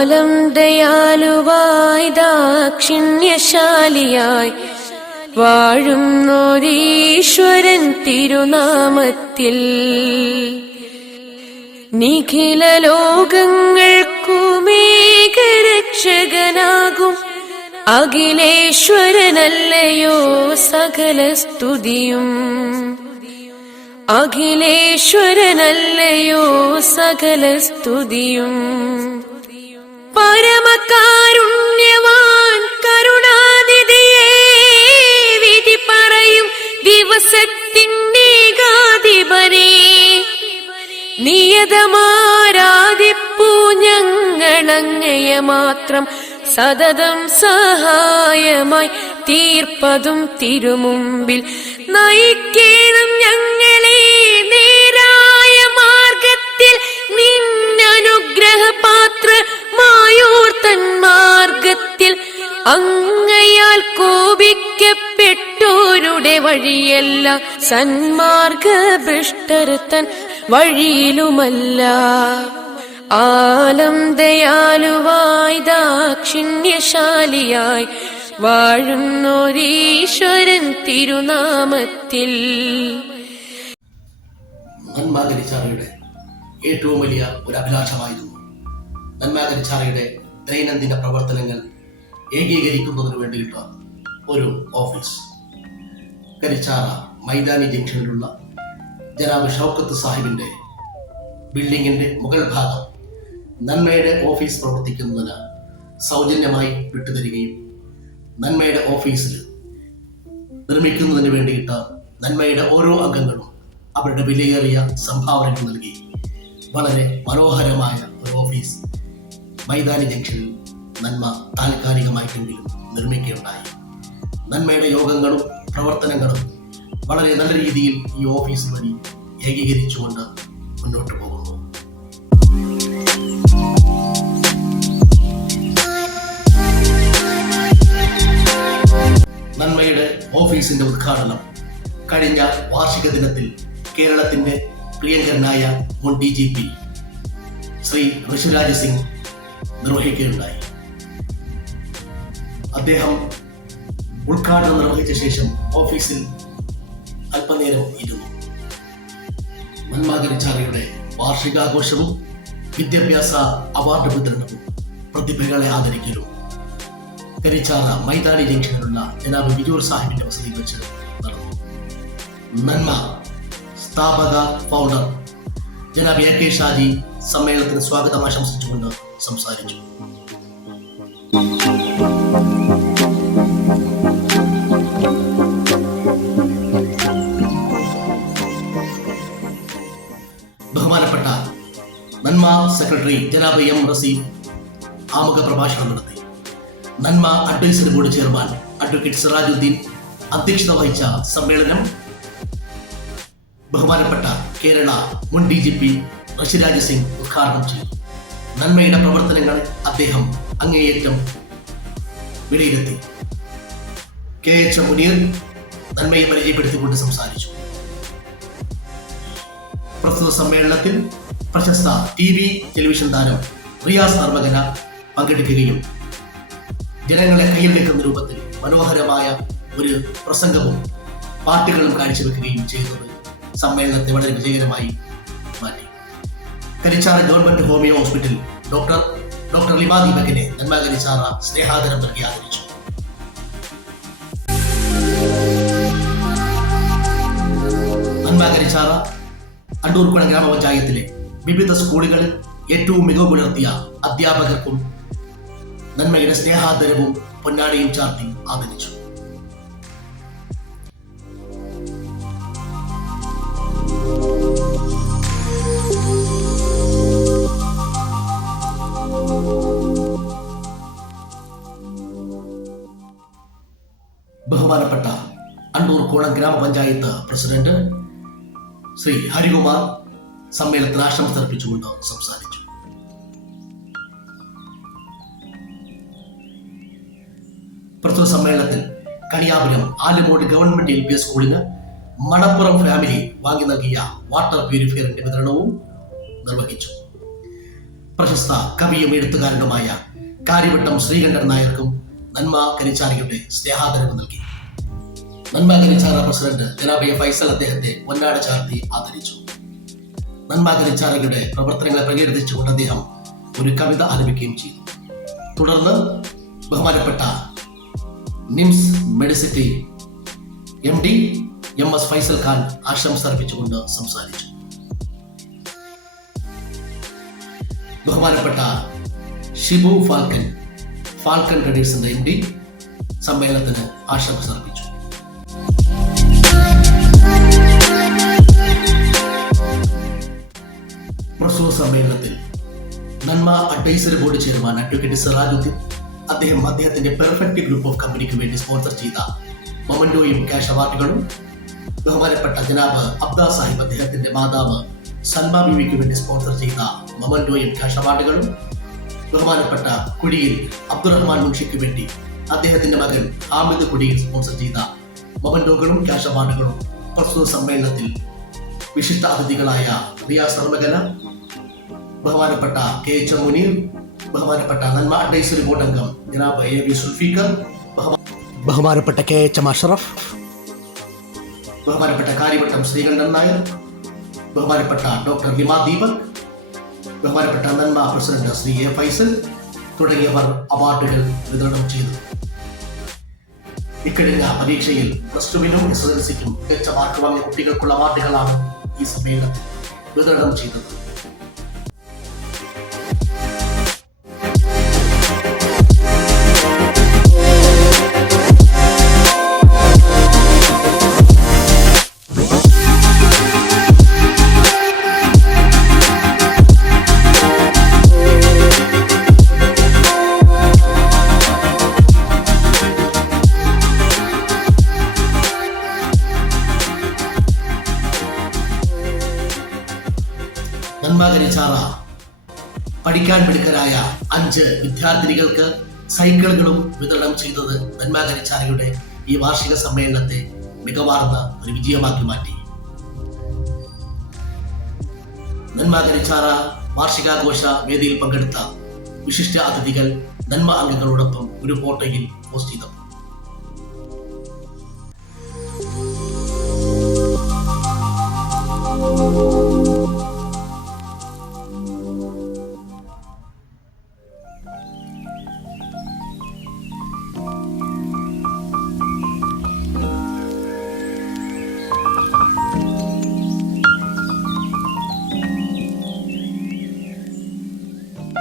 ആലം ദയാലുവായി ദാക്ഷിണ്യശാലിയായി വാഴുന്നോരീശ്വരൻ തിരുനാമത്തിൽ നിഖില ലോകങ്ങൾക്കുമേകരക്ഷകനാകും അഖിലേശ്വരനല്ലയോ സകല സ്തുതിയും. അഖിലേശ്വരനല്ലയോ സകല സ്തുതിയും. പരമകാരുണ്യവാൻ കരുണാനിധിയേ, വിധി പറയും ദിവസത്തിൻ്റെ ഗാധിപനേ, നിയതമാരാധിപ്പൂ ഞങ്ങളങ്ങയെ മാത്രം സതതം സഹായമായി തീർപ്പതും തിരുമുമ്പിൽ നയിക്കണം ഞങ്ങളെ നേരായ മാർഗത്തിൽ. നിന്നനുഗ്രഹപാത്രമായോർത്തൻ മാർഗത്തിൽ അങ്ങയാൽ കോപിക്കപ്പെട്ടോരുടെ വഴിയല്ല, സന്മാർഗഭ്രഷ്ടർത്തൻ വഴിയിലുമല്ല. ആലം ദയാലുവായി ദാക്ഷിണ്യശാലിയായി വാഴുന്നോരീശ്വരൻ തിരുനാമത്തിൽ. നന്മാകരിച്ചാറയുടെ ഏറ്റവും വലിയ ഒരു അഭിലാഷമായിരുന്നു നന്മാകരിച്ചാറയുടെ ദൈനംദിന പ്രവർത്തനങ്ങൾ ഏകീകരിക്കുന്നതിന് വേണ്ടിയിട്ട് ഒരു ഓഫീസ്. കരിച്ചാറ മൈതാനി ജംഗ്ഷനിലുള്ള ജനാബ് ഷൗക്കത്ത് സാഹിബിന്റെ ബിൽഡിങ്ങിന്റെ മുകൾ ഭാഗം നന്മയുടെ ഓഫീസ് പ്രവർത്തിക്കുന്നതിന് സൗജന്യമായി വിട്ടുതരികയും നന്മയുടെ ഓഫീസിൽ നിർമ്മിക്കുന്നതിന് വേണ്ടിയിട്ട് നന്മയുടെ ഓരോ അംഗങ്ങളും അവരുടെ വിലയേറിയ സംഭാവനകൾ നൽകി വളരെ മനോഹരമായ ഒരു ഓഫീസ് മൈതാനി ജംഗ്ഷനിൽ നന്മ താൽക്കാലികമായിട്ടെങ്കിലും നിർമ്മിക്കുകയുണ്ടായി. നന്മയുടെ യോഗങ്ങളും പ്രവർത്തനങ്ങളും വളരെ നല്ല രീതിയിൽ ഈ ഓഫീസ് വഴി ഏകീകരിച്ചുകൊണ്ട് മുന്നോട്ട് പോകുന്നു. നന്മയുടെ ഓഫീസിന്റെ ഉദ്ഘാടനം കഴിഞ്ഞ വാർഷിക ദിനത്തിൽ കേരളത്തിന്റെ പ്രിയങ്കരനായ മുൻ DGP ശ്രീ ഋഷിരാജ് സിംഗ് നിർവഹിക്കുകയുണ്ടായി. അദ്ദേഹം ഉദ്ഘാടനം നിർവഹിച്ച ശേഷം ഓഫീസിൽ അല്പനേരം ഇരുന്നു. നന്മാകരിച്ചാറയുടെ വാർഷികാഘോഷവും വിദ്യാഭ്യാസ അവാർഡ് വിതരണവും പ്രതിഭകളെ ആദരിക്കലും കരിച്ചാറ മൈതാനി ജംഗ്ഷനിലുള്ള ജനാബ് ബിജൂർ സാഹിബിന്റെ വസതിയിൽ വെച്ച് നടന്നു. നന്മ സ്ഥാപക ഫൗണ്ടർ ജനാബ് AK ഷാജി സമ്മേളനത്തിന് സ്വാഗതം ആശംസിച്ചുകൊണ്ട് സംസാരിച്ചു. ബഹുമാനപ്പെട്ട നന്മ സെക്രട്ടറി ജനാബ് M റസീഫ് ആമുഖ പ്രഭാഷണം നടത്തി. നന്മ advisory board chairman advocate Sirajuddin അധ്യക്ഷത വഹിച്ച സമ്മേളനം ബഹുമാനപ്പെട്ട കേരള മുൻ DGP ഋഷിരാജ് സിംഗ് ഉദ്ഘാടനം ചെയ്തു. നന്മയുടെ പ്രവർത്തനങ്ങൾ അദ്ദേഹം അങ്ങേയറ്റം വിലയിരുത്തി. KH മുനീർ നന്മയെ പരിചയപ്പെടുത്തിക്കൊണ്ട് സംസാരിച്ചു. പ്രസ്തുത സമ്മേളനത്തിൽ പ്രശസ്ത TV ടെലിവിഷൻ താരം റിയാസ് നർമകന പങ്കെടുക്കുകയും ജനങ്ങളെ കയ്യിൽ വെക്കുന്ന രൂപത്തിൽ മനോഹരമായ ഒരു പ്രസംഗവും പാട്ടുകളും കാഴ്ചവെക്കുകയും ചെയ്തത് സമ്മേളനത്തെ വളരെ വിജയകരമായി മാറ്റി. Karichara government homeo hospital doctor Liba ദീപകിനെ നന്മ കരിച്ചാറ സ്നേഹാദരം നൽകി ആദരിച്ചു. നന്മ കരിച്ചാറ അണ്ടൂർക്കുളം ഗ്രാമപഞ്ചായത്തിലെ വിവിധ സ്കൂളുകളിൽ ഏറ്റവും മികവ് പുലർത്തിയ അധ്യാപകർക്കും നന്മയുടെ സ്നേഹാദരവും പൊന്നാടിയും ചാർത്തി ആദരിച്ചു. ബഹുമാനപ്പെട്ട അണ്ടൂർക്കുളം ഗ്രാമപഞ്ചായത്ത് പ്രസിഡന്റ് ശ്രീ ഹരികുമാർ സമ്മേളനത്തിൽ ആശംസ അർപ്പിച്ചുകൊണ്ട് സംസാരിച്ചു. പ്രസ്തുത സമ്മേളനത്തിൽ കണിയാപുരം ആലുമോട് ഗവൺമെന്റ് LP സ്കൂളിന് മണപ്പുറം ഫാമിലി വാങ്ങി നൽകിയ വാട്ടർ പ്യൂരിഫയറിന്റെ വിതരണവും നിർവഹിച്ചു. പ്രശസ്ത കവിയും എഴുത്തുകാരനുമായ കാര്യവട്ടം ശ്രീകണ്ഠൻ നായർക്കും നന്മ കരിച്ചാറയുടെ സ്നേഹാദരവ് നൽകി. നന്മ കരിച്ചാറ പ്രസിഡന്റ് ജനാബ് ഫൈസൽ അദ്ദേഹത്തെ പൊന്നാട ചാർത്തി ആദരിച്ചു. നന്മ കരിച്ചാറയുടെ പ്രവർത്തനങ്ങളെ പ്രകീർത്തിച്ചുകൊണ്ട് അദ്ദേഹം ഒരു കവിത ആലപിക്കുകയും ചെയ്തു. തുടർന്ന് ബഹുമാനപ്പെട്ട നിംസ് മെഡിസിറ്റി MD MS ഫൈസൽ ഖാൻ ആശംസ അർപ്പിച്ചുകൊണ്ട് സംസാരിച്ചു. ബഹുമാനപ്പെട്ട ഷിബു ഫാൽക്കൻ ട്രേഡേഴ്സിന്റെ MD സമ്മേളനത്തിന് ആശംസ അർപ്പിച്ചു. പ്രസ്തുത സമ്മേളനത്തിൽ നന്മ advisory board chairman advocate Sirajuddin അദ്ദേഹത്തിന്റെ പെർഫെക്റ്റ് ഗ്രൂപ്പ് ഓഫ് കമ്പനിക്ക് വേണ്ടി സ്പോൺസർ ചെയ്ത മൊമന്റോയും ക്യാഷ് അവാർഡുകളും, ബഹുമാനപ്പെട്ട ജനാബ് അബ്ദാ സാഹിബ് അദ്ദേഹത്തിന്റെ മാതാവ് സൽമ ബീവിക്ക് വേണ്ടി സ്പോൺസർ ചെയ്ത മൊമന്റോയും ക്യാഷ് അവാർഡുകളും, ബഹുമാനപ്പെട്ട കുടിയിൽ അബ്ദുറഹ്മാൻ മുൻഷിക്ക് വേണ്ടി അദ്ദേഹത്തിന്റെ മകൻ ഹാമിദ് കുടിയിൽ സ്പോൺസർ ചെയ്ത മൊമന്റോകളും ക്യാഷ് അവാർഡുകളും പ്രസ്തുത സമ്മേളനത്തിൽ വിശിഷ്ട അതിഥികളായ റിയാസ് സർവകല, ബഹുമാനപ്പെട്ട KH മുനീർ, ബഹുമാനപ്പെട്ട നന്മ അഡ്വൈസറി ബോർഡ് അംഗം ജനാബ് AV സുൽഫീഖർ, ബഹുമാനപ്പെട്ട KH അഷ്റഫ്, ബഹുമാനപ്പെട്ട കാര്യവട്ടം ശ്രീകണ്ഠൻ നായർ, ബഹുമാനപ്പെട്ട ഡോക്ടർ ലിമ ദീപക്, ബഹുമാനപ്പെട്ട നന്മ പ്രസിഡന്റ് ശ്രീ A ഫൈസൽ തുടങ്ങിയവർ അവാർഡുകൾ വിതരണം ചെയ്തു. ഇക്കഴിഞ്ഞ പരീക്ഷയിൽ +2-നും SSLC-ക്കും മികച്ച മാർക്ക് വാങ്ങിയ കുട്ടികൾക്കുള്ള അവാർഡുകളാണ് ഈ സമ്മേളനത്തിൽ വിതരണം ചെയ്തത്. നന്മ കരിച്ചാറ പഠിക്കാൻ മിടുക്കരായ 5 വിദ്യാർത്ഥിനികൾക്ക് സൈക്കിളുകളും വിതരണം ചെയ്തത് നന്മ കരിച്ചാറയുടെ ഈ വാർഷിക സമ്മേളനത്തെ മികവാർന്ന ഒരു വിജയമാക്കി മാറ്റി. നന്മ കരിച്ചാറ വാർഷികാഘോഷ വേദിയിൽ പങ്കെടുത്ത വിശിഷ്ട അതിഥികൾ നന്മ അംഗങ്ങളോടൊപ്പം ഒരു ഫോട്ടോയിൽ പോസ്റ്റ് ചെയ്തു.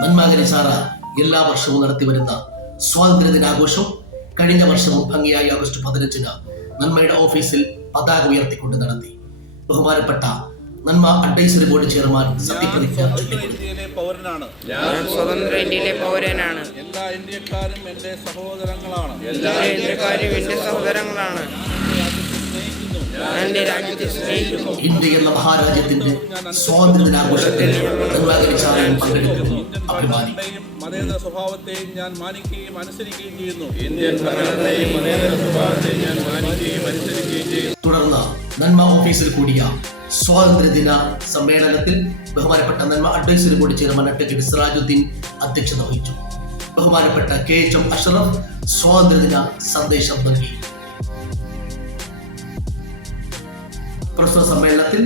നന്മ കരിച്ചാറ എല്ലാ വർഷവും നടത്തിവരുന്ന സ്വാതന്ത്ര്യ ദിനാഘോഷം കഴിഞ്ഞ വർഷവും ഭംഗിയായി ഓഗസ്റ്റ് 15-ന് നന്മയുടെ ഓഫീസിൽ പതാക ഉയർത്തിക്കൊണ്ട് നടത്തി. ബഹുമാനപ്പെട്ട നന്മ അഡ്വൈസറി ബോർഡ് ചെയർമാൻ സത്യപ്രതിജ്ഞ പൗരനാണ്. എല്ലാ ഇന്ത്യക്കാരും എന്റെ സഹോദരങ്ങളാണ്. ഇന്ത്യ എന്ന മഹാരാജ്യത്തിന്റെ സ്വാതന്ത്ര്യ ദിനാഘോഷത്തിൽ നന്മ കരിച്ചാറയും പങ്കെടുക്കുന്നു. അഭിമാനിക്കും. മതേതര സ്വഭാവത്തെയും ഞാൻ മാനിക്കുകയും അനുസരിക്കുകയും ചെയ്യുന്നു. തുടർന്ന് നന്മ ഓഫീസിൽ കൂടിയ സ്വാതന്ത്ര്യദിന സമ്മേളനത്തിൽ ബഹുമാനപ്പെട്ട നന്മ advisory board chairman advocate Sirajuddin അധ്യക്ഷത വഹിച്ചു. ബഹുമാനപ്പെട്ട KH അഷ്റഫ് സ്വാതന്ത്ര്യദിന സന്ദേശം നൽകി. പ്രസ്തുത സമ്മേളനത്തിൽ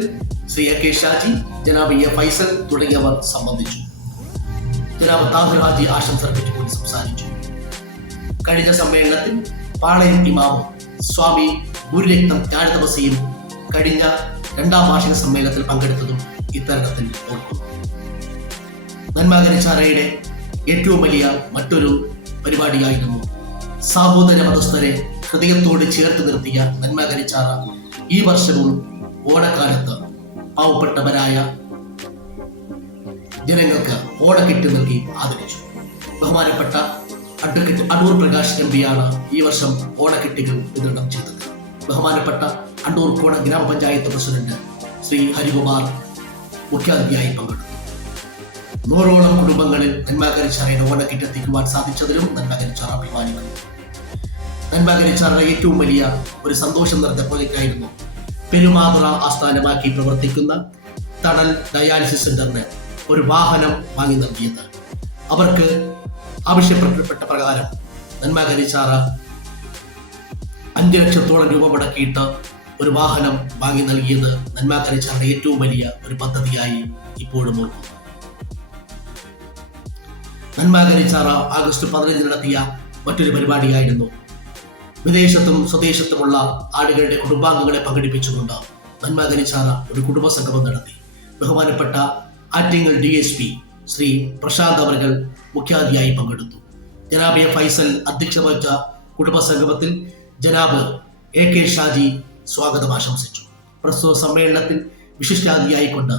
ശ്രീ AK ഷാജി, ജനാബ് A ഫൈസൽ തുടങ്ങിയവർ സംബന്ധിച്ചു. ജനാബ് താഹിർ ഹാജി ആശംസ അർപ്പിച്ചുകൊണ്ട് സംസാരിച്ചു. കഴിഞ്ഞ സമ്മേളനത്തിൽ പാളയം ഇമാമും സ്വാമി ഗുരുരക്തം ജ്ഞാനതപസിയും കഴിഞ്ഞ 2ാം വാർഷിക സമ്മേളനത്തിൽ പങ്കെടുത്തതും ഇത്തരണത്തിൽ ഓർക്കുന്നു. നന്മ കരിച്ചാറയുടെ ഏറ്റവും വലിയ മറ്റൊരു പരിപാടിയായിരുന്നു സാഹോദര മതസ്ഥരെ ഹൃദയത്തോട് ചേർത്ത് നിർത്തിയ നന്മ കരിച്ചാറ ഈ വർഷവും ഓണക്കാലത്ത് പാവപ്പെട്ടവരായ ജനങ്ങൾക്ക് ഓണക്കിറ്റ് നൽകി ആദരിച്ചു. ബഹുമാനപ്പെട്ട അഡ്വക്കേറ്റ് അടൂർ പ്രകാശ് MPയാണ് ഈ വർഷം ഓണക്കിറ്റുകൾ വിതരണം ചെയ്തത്. ബഹുമാനപ്പെട്ട അണ്ടൂർ കോണ ഗ്രാമപഞ്ചായത്ത് പ്രസിഡന്റ് ശ്രീ ഹരികുമാർ മുഖ്യാതിഥിയായി പങ്കെടുത്തു. 100ഓളം കുടുംബങ്ങളിൽ നന്മ കരിച്ചാറയുടെ ഓണക്കിറ്റ് എത്തിക്കുവാൻ സാധിച്ചതിലും നന്മ കരിച്ചാറ അഭിമാനിക്കുന്നു. നന്മ കരിച്ചാറയുടെ ഏറ്റവും വലിയ ഒരു സന്തോഷം നിറഞ്ഞ പ്രോജക്റ്റായിരുന്നു പെരുമാതുറ ആസ്ഥാനമാക്കി പ്രവർത്തിക്കുന്ന തണൽ ഡയാലിസിസ് സെന്ററിന് ഒരു വാഹനം വാങ്ങി നൽകിയത്. അവർക്ക് ആവശ്യപ്പെട്ട പ്രകാരം നന്മ കരിച്ചാറ 5 ലക്ഷത്തോളം രൂപ മുടക്കിയിട്ട് ഒരു വാഹനം വാങ്ങി നൽകിയത് നന്മ കരിച്ചാറിന്റെ ഏറ്റവും വലിയ ഒരു പദ്ധതിയായി ഇപ്പോഴും ഓർക്കുന്നു. നന്മ കരിച്ചാറ ആഗസ്റ്റ് 15 നടത്തിയ മറ്റൊരു പരിപാടിയായിരുന്നു വിദേശത്തും സ്വദേശത്തുമുള്ള ആളുകളുടെ കുടുംബാംഗങ്ങളെ പങ്കെടുപ്പിച്ചുകൊണ്ട് നന്മ കരിച്ചാറ ഒരു കുടുംബ സംഗമം നടത്തി. ബഹുമാനപ്പെട്ട ആറ്റിങ്ങൽ DSP ശ്രീ പ്രശാന്ത് അവർകൾ മുഖ്യാതിഥിയായി പങ്കെടുത്തു. ജനാബ് എ ഫൈസൽ അധ്യക്ഷത വഹിച്ച കുടുംബ സംഗമത്തിൽ ജനാബ് AK ഷാജി സ്വാഗതം ആശംസിച്ചു. പ്രസ്തുത സമ്മേളനത്തിൽ വിശിഷ്ടാതിഥിയായിക്കൊണ്ട്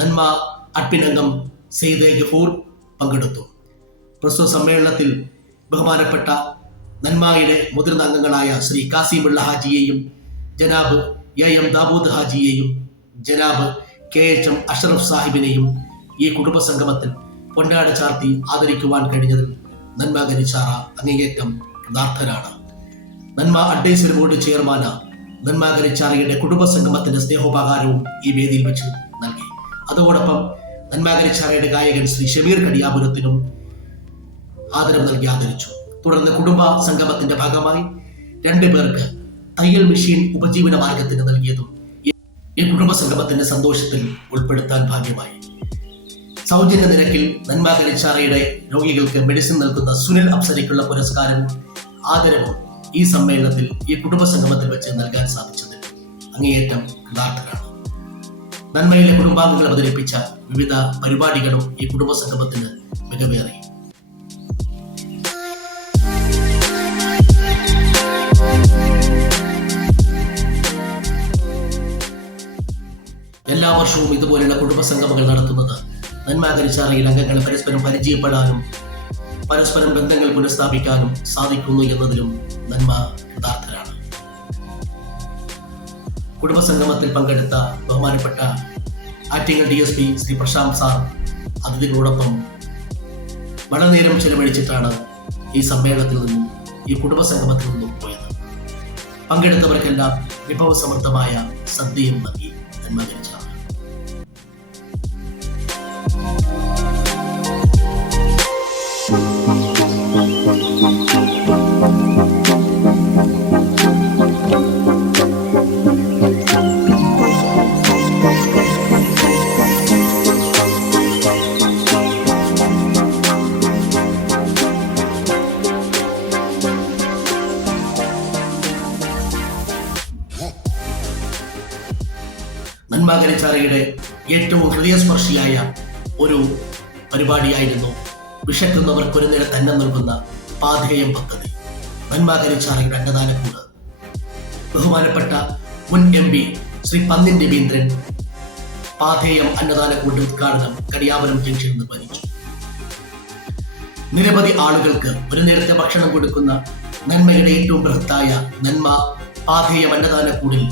നന്മ അഡ്മിൻ അംഗം സെയ്ദ് ഗഫൂർ പങ്കെടുത്തു. പ്രസ്തുത സമ്മേളനത്തിൽ ബഹുമാനപ്പെട്ട നന്മയുടെ മുതിർന്ന അംഗങ്ങളായ ശ്രീ കാസിമുള്ള ഹാജിയെയും ജനാബ് AM ദാബൂദ് ഹാജിയെയും ജനാബ് KHM അഷ്റഫ് സാഹിബിനെയും ഈ കുടുംബ സംഗമത്തിൽ പൊന്നാട ചാർത്തി ആദരിക്കുവാൻ കഴിഞ്ഞതിൽ നന്മ കരിച്ചാറ അങ്ങേയറ്റം കൃതാർത്ഥനാണ്. നന്മ അഡ്വൈസറി ബോർഡ് ചെയർമാൻ നന്മ കരിച്ചാറയുടെ കുടുംബ സംഗമത്തിന്റെ സ്നേഹോപകാരവും ഈ വേദിയിൽ വെച്ച് നൽകി. അതോടൊപ്പം നന്മ കരിച്ചാറയുടെ ഗായകൻ ശ്രീ ഷമീർ കടിയാപുരത്തിനും ആദരം നൽകി ആദരിച്ചു. തുടർന്ന് കുടുംബ സംഗമത്തിന്റെ ഭാഗമായി 2 പേർക്ക് തയ്യൽ മെഷീൻ ഉപജീവന മാർഗത്തിന് നൽകിയതും ഈ കുടുംബ സംഗമത്തിന്റെ സന്തോഷത്തിൽ ഉൾപ്പെടുത്താൻ ഭാഗ്യമായി. സൗജന്യ നിരക്കിൽ നന്മ കരിച്ചാറയുടെ രോഗികൾക്ക് മെഡിസിൻ നൽകുന്ന സുനിൽ അപ്സരയ്ക്കുള്ള പുരസ്കാരവും ആദരവും ഈ സമ്മേളനത്തിൽ ഈ കുടുംബ സംഗമത്തിൽ വെച്ച് നൽകാൻ സാധിച്ചത് അങ്ങേയറ്റം കൃതാർത്ഥനാണ്. നന്മയിലെ കുടുംബാംഗങ്ങൾ അവതരിപ്പിച്ച വിവിധ പരിപാടികളും ഈ കുടുംബ സംഗമത്തിന് മികവേറി. എല്ലാ വർഷവും ഇതുപോലുള്ള കുടുംബ സംഗമങ്ങൾ നടത്തുന്നത് നന്മ കരിച്ചാറയിൽ അംഗങ്ങളെ പരസ്പരം പരിചയപ്പെടാനും പരസ്പരം ബന്ധങ്ങൾ പുനഃസ്ഥാപിക്കാനും സാധിക്കുന്നു എന്നതിലും നന്മ കൃതാർത്ഥരാണ്. കുടുംബ സംഗമത്തിൽ പങ്കെടുത്ത ബഹുമാനപ്പെട്ട ആറ്റിങ്ങൽ DSP ശ്രീ പ്രശാന്ത് സാർ അതിഥികളോടൊപ്പം വളരെ നേരം ചെലവഴിച്ചിട്ടാണ് ഈ സമ്മേളനത്തിൽ നിന്നും ഈ കുടുംബ സംഗമത്തിൽ നിന്നും പോയത്. പങ്കെടുത്തവർക്കെല്ലാം വിഭവസമൃദ്ധമായ സദ്യയും നൽകി നന്മ കരിച്ചാറ. നന്മ കരിച്ചാറയുടെ ഏറ്റവും ഹൃദയസ്പർശിയായ ഒരു പരിപാടിയായിരുന്നു വിശക്കുന്നവർക്ക് ഒരു നേരം തന്നെ നൽകുന്ന പാഥേയം പദ്ധതി. നന്മ കരിച്ചാറയുടെ അന്നദാനക്കൂട് ബഹുമാനപ്പെട്ട മുൻ MP ശ്രീ പന്നിൻ രവീന്ദ്രൻ പാഥേയം അന്നദാനക്കൂട് ഉദ്ഘാടനം കടിയാപുരം ജംഗ്ഷനിൽ നിർവഹിച്ചു. നിരവധി ആളുകൾക്ക് ഒരു നേരത്തെ ഭക്ഷണം കൊടുക്കുന്ന നന്മയുടെ ഏറ്റവും ബൃഹത്തായ നന്മ പാഥേയം അന്നദാനക്കൂടിൽ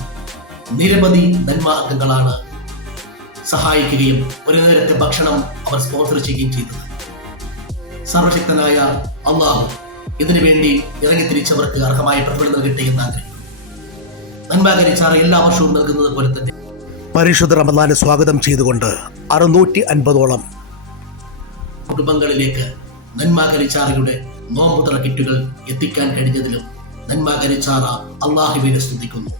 നിരവധി നന്മ അംഗങ്ങളാണ് സഹായിക്കുകയും ഒരു നേരത്തെ ഭക്ഷണം അവർ സ്പോൺസർ ചെയ്യുകയും ചെയ്തത്. സർവശക്തനായ അള്ളാഹു ഇതിനു വേണ്ടി ഇറങ്ങിത്തിരിച്ചവർക്ക് അർഹമായ പ്രതിഫലം നൽകട്ടെ എന്ന് ആഗ്രഹിക്കുന്നു. നന്മ കരിച്ചാറ എല്ലാ വർഷവും നൽകുന്നത് പോലെ തന്നെ പരിശുദ്ധ റമദാനെ സ്വാഗതം ചെയ്തുകൊണ്ട് 650ഓളം കുടുംബങ്ങളിലേക്ക് നന്മ കരിച്ചാറയുടെ നോമ്പുതറ കിറ്റുകൾ എത്തിക്കാൻ കഴിഞ്ഞതിലും നന്മ കരിച്ചാറ അള്ളാഹുവിനെ സ്തുതിക്കുന്നു.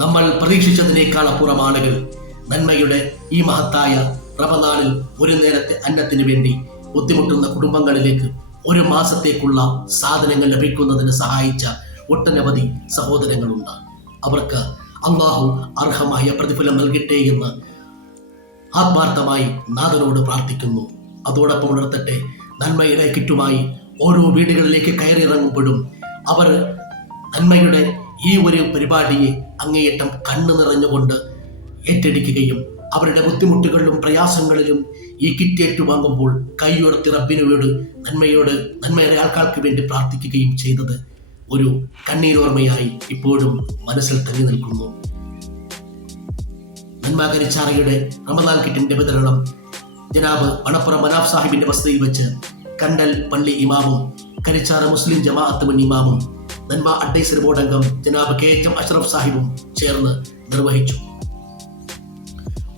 നമ്മൾ പ്രതീക്ഷിച്ചതിനേക്കാൾ അപ്പുറം ആളുകൾ നന്മയുടെ ഈ മഹത്തായ റമദാനിൽ ഒരു നേരത്തെ അന്നത്തിന് വേണ്ടി ബുദ്ധിമുട്ടുന്ന കുടുംബങ്ങളിലേക്ക് 1 മാസത്തേക്കുള്ള സാധനങ്ങൾ ലഭിക്കുന്നതിന് സഹായിച്ച ഒട്ടനവധി സഹോദരങ്ങളുണ്ട്. അവർക്ക് അള്ളാഹു അർഹമായ പ്രതിഫലം നൽകട്ടെ എന്ന് ആത്മാർത്ഥമായി നാഥനോട് പ്രാർത്ഥിക്കുന്നു. അതോടൊപ്പം ഉണർത്തട്ടെ, നന്മയുടെ കിറ്റുമായി ഓരോ വീടുകളിലേക്ക് കയറിയിറങ്ങുമ്പോഴും അവർ നന്മയുടെ ഈ ഒരു പരിപാടിയെ അങ്ങേയറ്റം കണ്ണു നിറഞ്ഞുകൊണ്ട് ഏറ്റെടുക്കുകയും അവരുടെ ബുദ്ധിമുട്ടുകളിലും പ്രയാസങ്ങളിലും ഈ കിറ്റ് ഏറ്റുവാങ്ങുമ്പോൾ കൈയുയർത്തി റബ്ബിനോട് നന്മയുടെ ആൾക്കാർക്ക് വേണ്ടി പ്രാർത്ഥിക്കുകയും ചെയ്തത് ഒരു കണ്ണീരോർമ്മയായി ഇപ്പോഴും മനസ്സിൽ തങ്ങി നിൽക്കുന്നു. നന്മ കരിച്ചാറയുടെ റമദാൻ കിറ്റിന്റെ വിതരണം ജനാബ് മണപ്പുറം മനാഫ് സാഹിബിന്റെ വസതിയിൽ വെച്ച് കണ്ടൽ പള്ളി ഇമാമും കരിച്ചാറ മുസ്ലിം ജമാഅത്ത് മുൻ ഇമാമും നന്മ അഡ്വൈസറി ബോർഡ് അംഗം ജനാബ് KHM അഷ്റഫ് സാഹിബും ചേർന്ന് നിർവഹിച്ചു.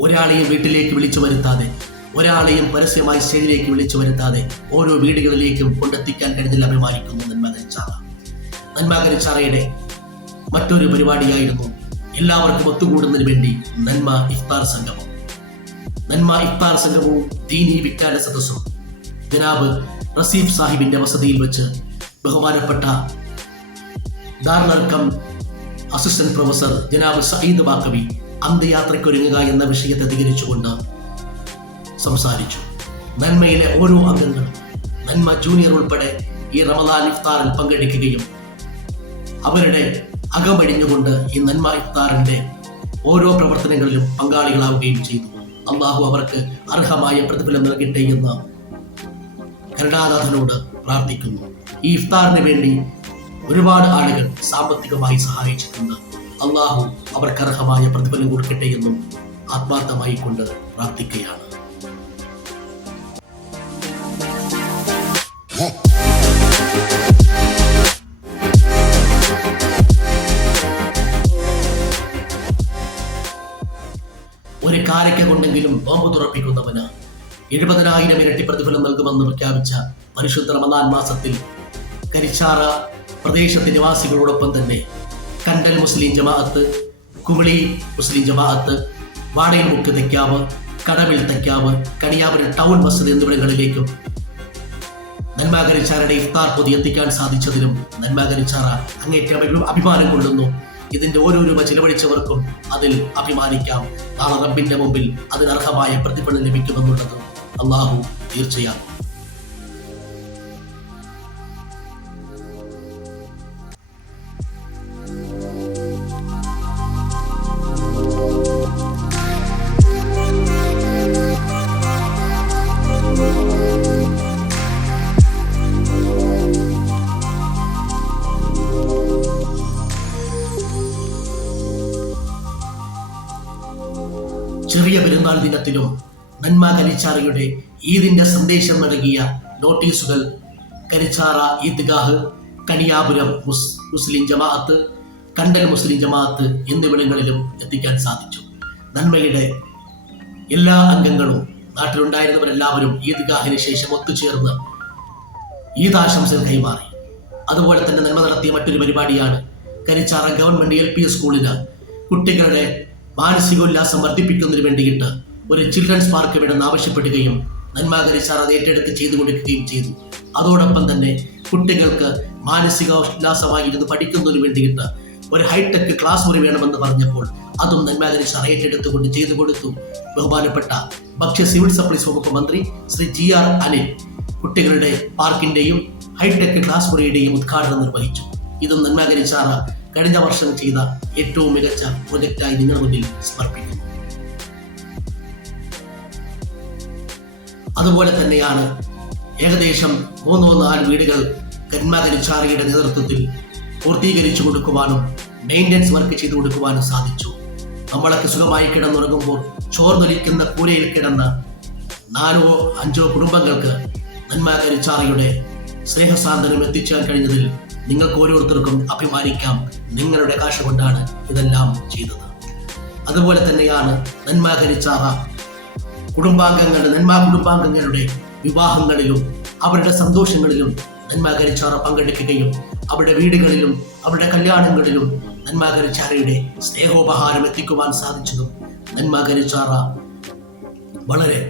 ഒരാളെയും വീട്ടിലേക്ക് വിളിച്ചു വരുത്താതെ ഒരാളെയും പരസ്യമായി സ്റ്റേജിലേക്ക് വിളിച്ചു വരുത്താതെ ഓരോ വീടുകളിലേക്കും കൊണ്ടെത്തിക്കാൻ കഴിഞ്ഞതിൽ അഭിമാനിക്കുന്നു നന്മ കരിച്ചാറ. നന്മ കരിച്ചാറയുടെ മറ്റൊരു പരിപാടിയായിരുന്നു എല്ലാവർക്കും ഒത്തുകൂടുന്നതിന് വേണ്ടി നന്മ ഇഫ്താർ സംഗമം. നന്മ ഇഫ്താർ സംഗമവും ദീനി വിജ്ഞാന സദസ്സും ജനാബ് റസീഫ് സാഹിബിന്റെ വസതിയിൽ വെച്ച് ബഹുമാനപ്പെട്ട ദാർനർക്കം അസിസ്റ്റന്റ് പ്രൊഫസർ ജനാബ് സയ്യിദ് ബാക്കവി അന്ത്യയാത്രയ്ക്കൊരുങ്ങുക എന്ന വിഷയത്തെ അധികരിച്ചുകൊണ്ട് സംസാരിച്ചു. നന്മയിലെ ഓരോ അംഗങ്ങളും നന്മ ജൂനിയർ ഉൾപ്പെടെ ഈ റമദാൻ ഇഫ്താറിൽ പങ്കെടുക്കുകയും അവരുടെ അകമഴിഞ്ഞുകൊണ്ട് ഈ നന്മ ഇഫ്താറിന്റെ ഓരോ പ്രവർത്തനങ്ങളിലും പങ്കാളികളാവുകയും ചെയ്തു. അള്ളാഹു അവർക്ക് അർഹമായ പ്രതിഫലം നൽകട്ടെ എന്ന് കരുണാനാഥനോട് പ്രാർത്ഥിക്കുന്നു. ഈ ഇഫ്താറിന് വേണ്ടി ഒരുപാട് ആളുകൾ സാമ്പത്തികമായി സഹായിച്ചിട്ടുണ്ട്. അള്ളാഹു അവർക്ക് അർഹമായ പ്രതിഫലം കൊടുക്കട്ടെ എന്നും ആത്മാർത്ഥമായി കൊണ്ട് പ്രാർത്ഥിക്കുകയാണ്. ഒരു കാരയ്ക്ക കൊണ്ടെങ്കിലും നോമ്പ് തുറപ്പിക്കുന്നവന് 70,000 ഇരട്ടി പ്രതിഫലം നൽകുമെന്ന് പ്രഖ്യാപിച്ച പരിശുദ്ധ റമദാൻ മാസത്തിൽ കരിച്ചാറ പ്രദേശത്തെ നിവാസികളോടൊപ്പം തന്നെ കണ്ടൽ മുസ്ലിം ജമാഅത്ത്, കുമിളി മുസ്ലിം ജമാഅത്ത്, വാടയിൽമുക്ക് തെക്കാവ്, കടവിൽ തെക്കാവ്, കണിയാപുരം ടൗൺ മസ്ജിദ് എന്നിവിടങ്ങളിലേക്കും നന്മ കരിച്ചാറയുടെ ഇഫ്താർ പൊതി എത്തിക്കാൻ സാധിച്ചതിലും നന്മ കരിച്ചാറ അങ്ങേറ്റം അഭിമാനം കൊള്ളുന്നു. ഇതിന്റെ ഓരോ രൂപ ചിലവഴിച്ചവർക്കും അതിൽ അഭിമാനിക്കാം. നാളെ റബ്ബിന്റെ മുമ്പിൽ അതിനർഹമായ പ്രതിഫലം ലഭിക്കുമെന്നുള്ളത് അള്ളാഹു തീർച്ചയാക്കും. ചെറിയ പെരുന്നാൾ ദിനത്തിലും നന്മ കരിച്ചാറയുടെ ഈദിന്റെ സന്ദേശം നൽകിയ നോട്ടീസുകൾ കരിച്ചാറ ഈദ്ഗാഹ്, കണിയാപുരം മുസ്ലിം ജമാഅത്ത്, കണ്ടൽ മുസ്ലിം ജമാഅത്ത് എന്നിവിടങ്ങളിലും എത്തിക്കാൻ സാധിച്ചു. നന്മയുടെ എല്ലാ അംഗങ്ങളും നാട്ടിലുണ്ടായിരുന്നവരെല്ലാവരും ഈദ്ഗാഹിന് ശേഷം ഒത്തുചേർന്ന് ഈദാശംസകൾ കൈമാറി. അതുപോലെ തന്നെ നന്മ നടത്തിയ മറ്റൊരു പരിപാടിയാണ് കരിച്ചാറ ഗവൺമെന്റ് LP സ്കൂളിന് കുട്ടികളുടെ മാനസികോല്ലാസം വർദ്ധിപ്പിക്കുന്നതിന് വേണ്ടിയിട്ട് ഒരു ചിൽഡ്രൻസ് പാർക്ക് വേണമെന്ന് ആവശ്യപ്പെടുകയും നന്മ കരിച്ചാറ അത് ഏറ്റെടുത്ത് ചെയ്തു കൊടുക്കുകയും ചെയ്തു. അതോടൊപ്പം തന്നെ കുട്ടികൾക്ക് മാനസികോല്ലാസമായി ഇരുന്ന് പഠിക്കുന്നതിന് വേണ്ടിയിട്ട് ഒരു ഹൈടെക് ക്ലാസ് മുറി വേണമെന്ന് പറഞ്ഞപ്പോൾ അതും നന്മ കരിച്ചാറ ഏറ്റെടുത്തുകൊണ്ട് ചെയ്തു കൊടുത്തു. ബഹുമാനപ്പെട്ട ഭക്ഷ്യ സിവിൽ സപ്ലൈസ് വകുപ്പ് മന്ത്രി ശ്രീ GR അനിൽ കുട്ടികളുടെ പാർക്കിന്റെയും ഹൈടെക് ക്ലാസ് മുറിയുടെയും ഉദ്ഘാടനം നിർവഹിച്ചു. ഇതും നന്മ കരിച്ചാറ കഴിഞ്ഞ വർഷം ചെയ്ത ഏറ്റവും മികച്ച പ്രൊജക്റ്റായി നിങ്ങളുടെ മുന്നിൽ സമർപ്പിക്കുന്നു. അതുപോലെ തന്നെയാണ് ഏകദേശം 3-4 വീടുകൾ നന്മ കരിച്ചാറയുടെ നേതൃത്വത്തിൽ പൂർത്തീകരിച്ചു കൊടുക്കുവാനും മെയിൻ്റനൻസ് വർക്ക് ചെയ്തു കൊടുക്കുവാനും സാധിച്ചു. നമ്മളൊക്കെ സുഖമായി കിടന്നുറങ്ങുമ്പോൾ ചോർന്നൊലിക്കുന്ന കൂരയിൽ കിടന്ന 4-5 കുടുംബങ്ങൾക്ക് നന്മ കരിച്ചാറയുടെ സ്നേഹസാന്ത്വനം എത്തിച്ചാൻ കഴിഞ്ഞതിൽ നിങ്ങൾക്ക് ഓരോരുത്തർക്കും അഭിമാനിക്കാം. നിങ്ങളുടെ കാശ് കൊണ്ടാണ് ഇതെല്ലാം ചെയ്തത്. അതുപോലെ തന്നെയാണ് നന്മ കരിച്ചാറ കുടുംബാംഗങ്ങളുടെ വിവാഹങ്ങളിലും അവരുടെ സന്തോഷങ്ങളിലും നന്മ കരിച്ചാറ പങ്കെടുക്കുകയും അവരുടെ വീടുകളിലും അവരുടെ കല്യാണങ്ങളിലും നന്മ കരിച്ചാറയുടെ സ്നേഹോപഹാരം എത്തിക്കുവാൻ സാധിച്ചതും നന്മ കരിച്ചാറ വളരെ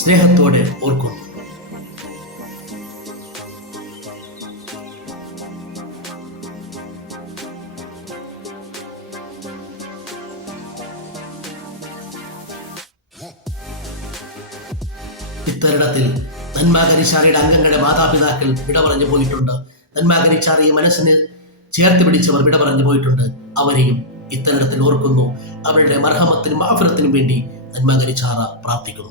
സ്നേഹത്തോടെ ഓർക്കുന്നു. ഇത്തരുണത്തിൽ നന്മ കരിച്ചാറയുടെ അംഗങ്ങളുടെ മാതാപിതാക്കൾ വിട പറഞ്ഞു പോയിട്ടുണ്ട്. നന്മ കരിച്ചാറയെ മനസ്സിന് ചേർത്ത് പിടിച്ചവർ വിട പറഞ്ഞു പോയിട്ടുണ്ട്. അവരെയും ഇത്തരുണത്തിൽ ഓർക്കുന്നു. അവരുടെ മർഹമത്തിനും മാഫിറത്തിനും വേണ്ടി നന്മ കരിച്ചാറ പ്രാർത്ഥിക്കുന്നു.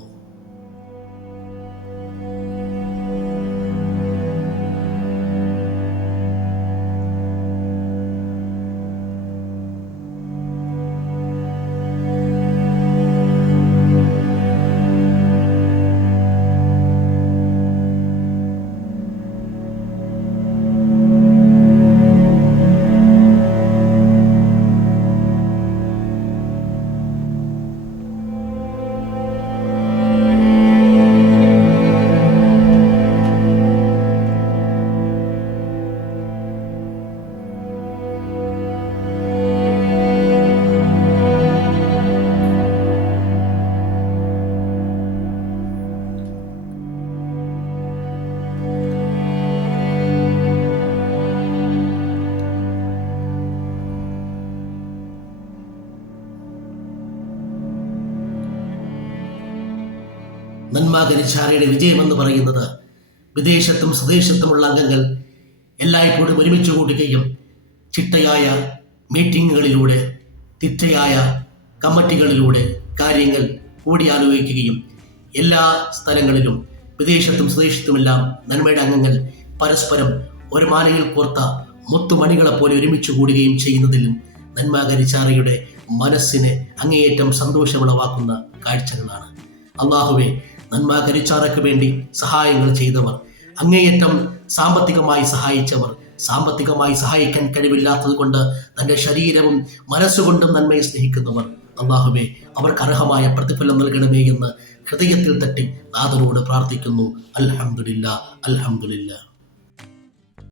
നന്മാകരിച്ചാരയുടെ വിജയമെന്ന് പറയുന്നത് വിദേശത്തും സ്വദേശത്തുമുള്ള അംഗങ്ങൾ എല്ലായ്പ്പോഴും ഒരുമിച്ച് കൂടുകയും ചിട്ടയായ മീറ്റിങ്ങുകളിലൂടെ തിറ്റയായ കമ്മിറ്റികളിലൂടെ കാര്യങ്ങൾ കൂടിയാലോചിക്കുകയും എല്ലാ സ്ഥലങ്ങളിലും വിദേശത്തും സ്വദേശത്തുമെല്ലാം നന്മയുടെ അംഗങ്ങൾ പരസ്പരം ഒരു മാലയിൽ കോർത്ത മുത്തുമണികളെപ്പോലെ ഒരുമിച്ച് കൂടുകയും ചെയ്യുന്നതിലും നന്മാകരിച്ചാറയുടെ മനസ്സിന് അങ്ങേയറ്റം സന്തോഷമുളവാക്കുന്ന കാഴ്ചകളാണ്. അള്ളാഹുവെ, നന്മാകരിച്ചാറയ്ക്ക് വേണ്ടി സഹായങ്ങൾ ചെയ്തവർ, അങ്ങേയറ്റം സാമ്പത്തികമായി സഹായിച്ചവർ, സാമ്പത്തികമായി സഹായിക്കാൻ കഴിവില്ലാത്തത് കൊണ്ട് തൻ്റെ ശരീരവും മനസ്സുകൊണ്ടും നന്മയെ സ്നേഹിക്കുന്നവർ, അള്ളാഹുവെ, അവർക്ക് അർഹമായ പ്രതിഫലം നൽകണമേ എന്ന് ഹൃദയത്തിൽ തട്ടി നാഥനോട് പ്രാർത്ഥിക്കുന്നു. അൽഹംദുലില്ലാ, അൽഹംദുലില്ലാ.